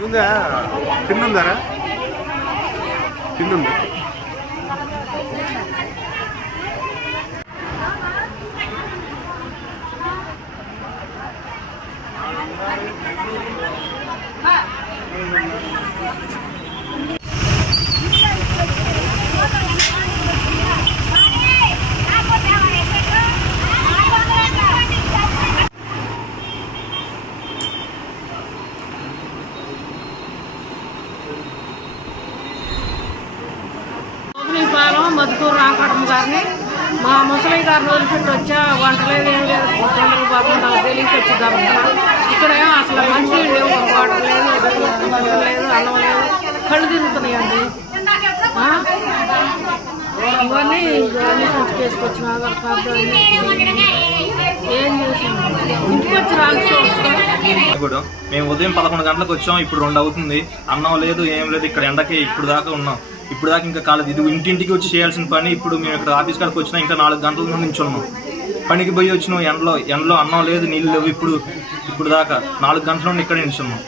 ఉందా తిన్నుందారా? తిన్నుందా? పాలెం మధుకూరు రామకడమ్మ గారిని. మా ముసలి గారిని వదిలిపెట్టి వచ్చా వంట లేదు ఏం లేదు. తొందరగా పాపం నాకు తెలియక వచ్చి దొరుకుతున్నా ఇక్కడ ఏం అసలు మంచి లేవు వాటర్ లేదు లేదు అన్నం లేదు. కళ్ళు తిరుగుతున్నాయండి. ఇవన్నీ అన్ని సంచుకేసుకొచ్చిన ఏం చేసాము ఇంటికి వచ్చి రాసుకోవచ్చు ఇప్పుడు మేము ఉదయం పదకొండు గంటలకు వచ్చాం ఇప్పుడు రెండు అవుతుంది. అన్నం లేదు ఏం లేదు ఇక్కడ ఎండకి ఇప్పుడు దాకా ఉన్నాం. ఇప్పుడు దాకా ఇంకా కాలేదు. ఇది ఇంటింటికి వచ్చి చేయాల్సిన పని. ఇప్పుడు మేము ఇక్కడ ఆఫీస్ కాడికి వచ్చినా ఇంకా నాలుగు గంటల నుంచి ఉన్నాం పనికి పోయి వచ్చినాం ఎండలో ఎండలో అన్నం లేదు నీళ్ళు లేవు. ఇప్పుడు ఇప్పుడు దాకా నాలుగు గంటల నుండి ఇక్కడ నిల్చున్నాం